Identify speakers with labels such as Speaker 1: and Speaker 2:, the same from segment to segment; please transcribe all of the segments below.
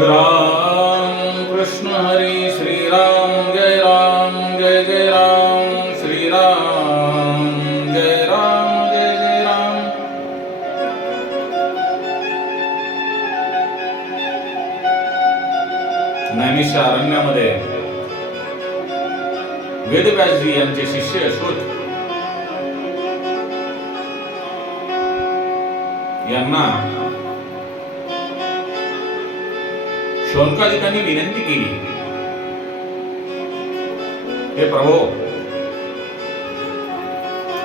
Speaker 1: राम कृष्ण हरी श्रीराम जय राम जय जय राम श्रीराम जय राम जय जय राम। नैमिषा अरण्यामध्ये वेदव्यासजी यांचे शिष्य श्रुत यांना शौनकादिकांनी विनंती केली. हे प्रभो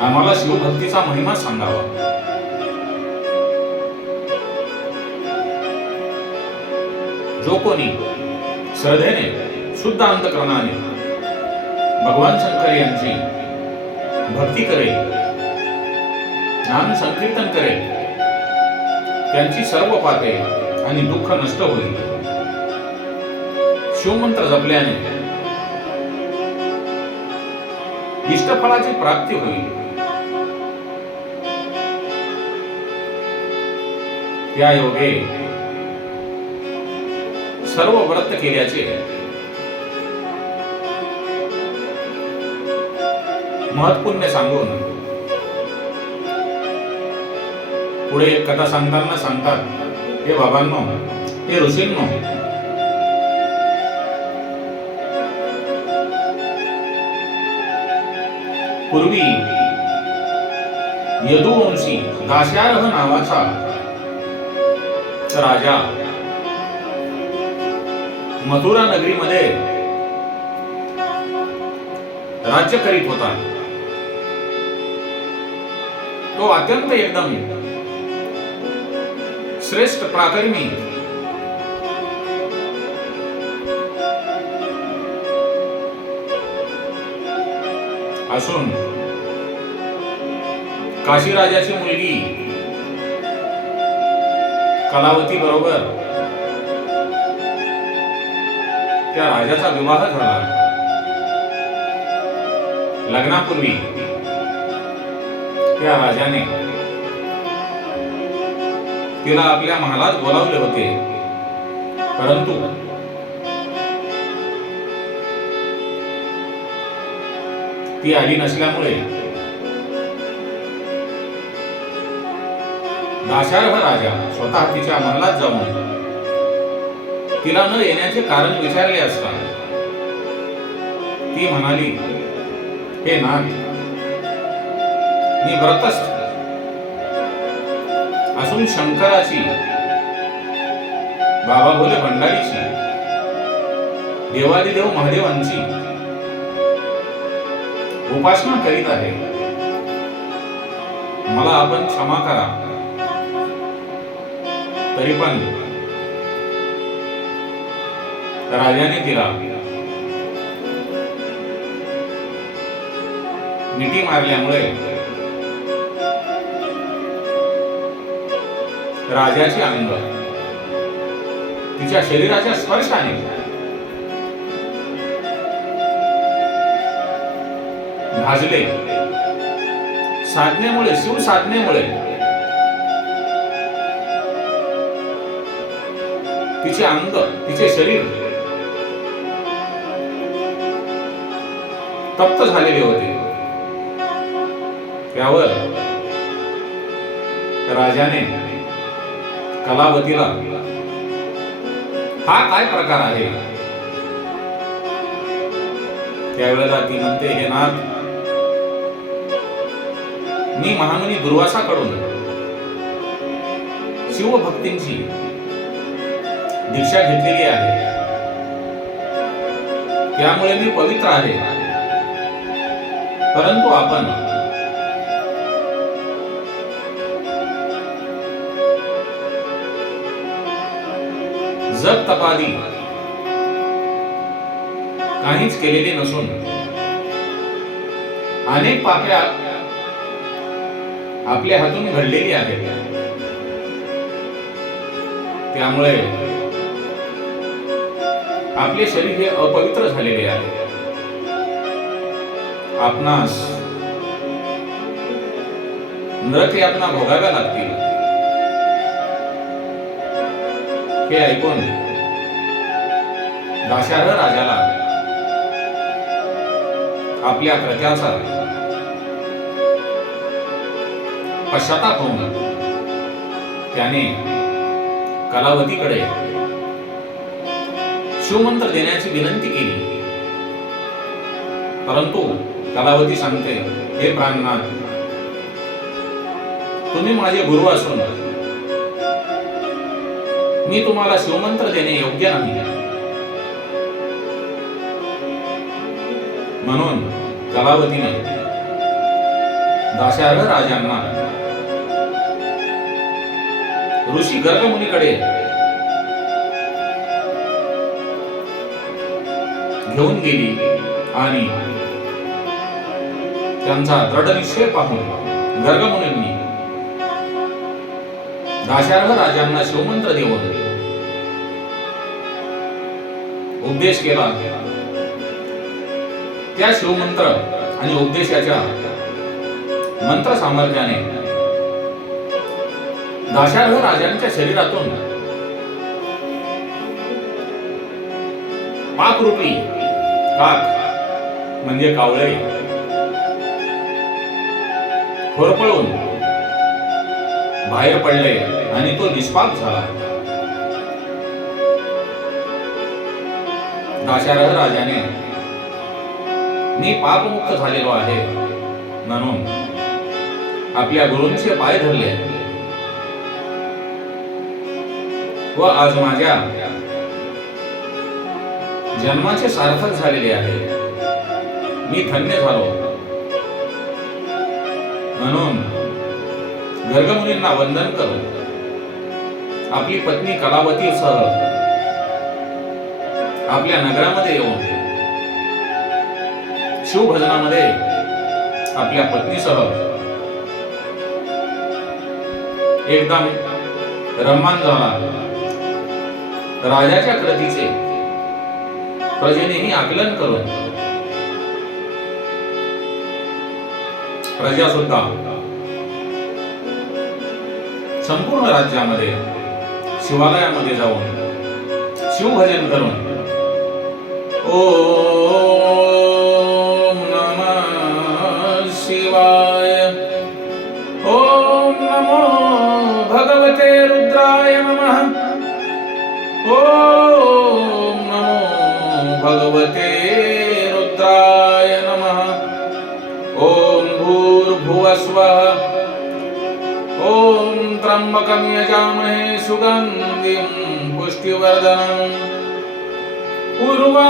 Speaker 1: आम्हाला शिवभक्तीचा महिमा सांगावा. जो कोणी श्रद्धेने शुद्ध अंतकरणाने भगवान शंकर यांची भक्ती करेल नाम संकीर्तन करेल त्यांची सर्व पापे आणि दुःख नष्ट होईल. शिवमंत्र जपल्याने इष्टफळाची प्राप्ती होईल. त्या योगे सर्व व्रत केल्याचे महत्पुण्य सांगून पुढे एक कथा सांगताना सांगतात हे बाबांनो हे ऋषींनो पूर्वी यदुवंशी दाशार्ह नावाचा राजा मथुरा नगरीमध्ये राज्य करीत होता. तो अत्यंत एकदम श्रेष्ठ प्राकर्मी असून काशीराजाची मुलगी कलावती बरोबर त्या राजाचा विवाह झाला. लग्नापूर्वी त्या राजाने तिला आपल्या महालात बोलावले होते. परंतु ती आली नसल्यामुळे. दाशार्ह राजा स्वतः तिच्या महालात जाऊन तिला न येण्याचे कारण विचारले असता ती म्हणाली हे नाथ मी व्रतस्थ. असून शंकराची बाबा भोले भंडारीची देवादिदेव महादेवांची उपासना करीत आहे. मला आपण क्षमा करा. तरी पण राजाने तिला मिठी मारल्यामुळे राजाची अंग तिच्या शरीराच्या स्पर्शाने भाजले. साधनेमुळे शिव साधनेमुळे. तिचे अंग तिचे शरीर तप्त झालेले होते. त्यावर राजाने कलावतीला हा काय प्रकार आहे? त्यावेळेला ती म्हणते हे नाथ मी महामुनी दुर्वासाकडून शिवभक्तींची दीक्षा घेतलेली आहे. त्यामुळे मी पवित्र आहे. परंतु आपण जप तपादी काहीच केलेले नसून अनेक पापे आपल्या हातून घडलेली आहेत त्यामुळे आपले शरीर हे अपवित्र झालेले आहे. आपणास नरक यातना भोगाव्या लागतील. हे ऐकून दाशार राजाला आपल्या कृत्याचा पश्चाताप होऊन त्याने कलावतीकडे शिवमंत्र देण्याची विनंती केली. परंतु कलावती सांगते हे प्राणनाथ तुम्ही माझे गुरु असून मी तुम्हाला शिवमंत्र देणे योग्य नाही. म्हणून कलावतीने दाशार राजांना ऋषी गर्गमुनीकडे घेऊन गेली आणि त्यांचा दृढ निश्चय पाहून गर्गमुनींनी दाशार्ह राजांना शिवमंत्र देऊन उपदेश केला. त्या शिवमंत्र आणि उपदेशाच्या मंत्र सामर्थ्याने दाशार्ह राजांच्या शरीरातून. पाकरूपी काक म्हणजे कावळे. होरपळून बाहेर पडले आणि तो निष्पाप झाला. दाशारथ राजाने मी पापमुक्त झालेलो आहे. म्हणून आपल्या गुरूंचे पाय धरले. व आज माझ्या जन्माचे सार्थक झालेले आहे. मी धन्य झालो म्हणून गर्गमुनींना वंदन करून आपली पत्नी कलावतीसह आपल्या नगरामध्ये येऊन शिवभजनामध्ये आपल्या पत्नीसह एकदम रम्मान झाला. राजाच्या कृतीचे प्रजेनेही आकलन करून. प्रजा सुद्धा. संपूर्ण राज्यामध्ये शिवालयामध्ये जाऊन शिवभजन करून. ओ भगवते रुद्राय नमः। ॐ भूर्भुवस्वः। ॐ त्र्यम्बकं यजामहे सुगन्धिं पुष्टिवर्धनम्। उर्वा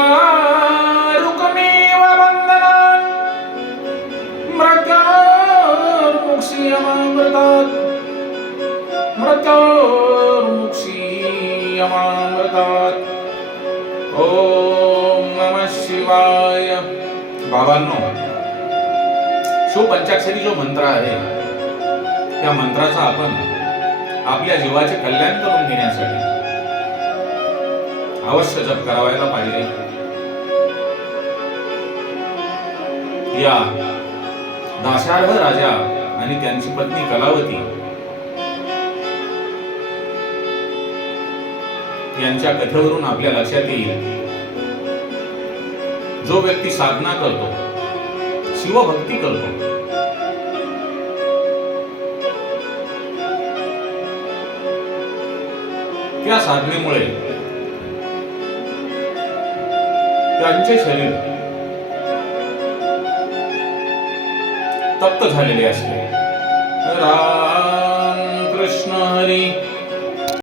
Speaker 1: शिवपंचाक्षरी जो मंत्र आहे त्या मंत्राचा आपण आपल्या जीवाचे कल्याण करून घेण्यासाठी अवश्य जप करावायला पाहिजे. या दाशार्ह राजा आणि त्यांची पत्नी कलावती यांच्या कथेवरून आपल्या लक्षात येईल. जो व्यक्ती साधना करतो शिवभक्ती करतो त्या साधनेमुळे त्यांचे शरीर तप्त झालेले असते राम कृष्ण हरी.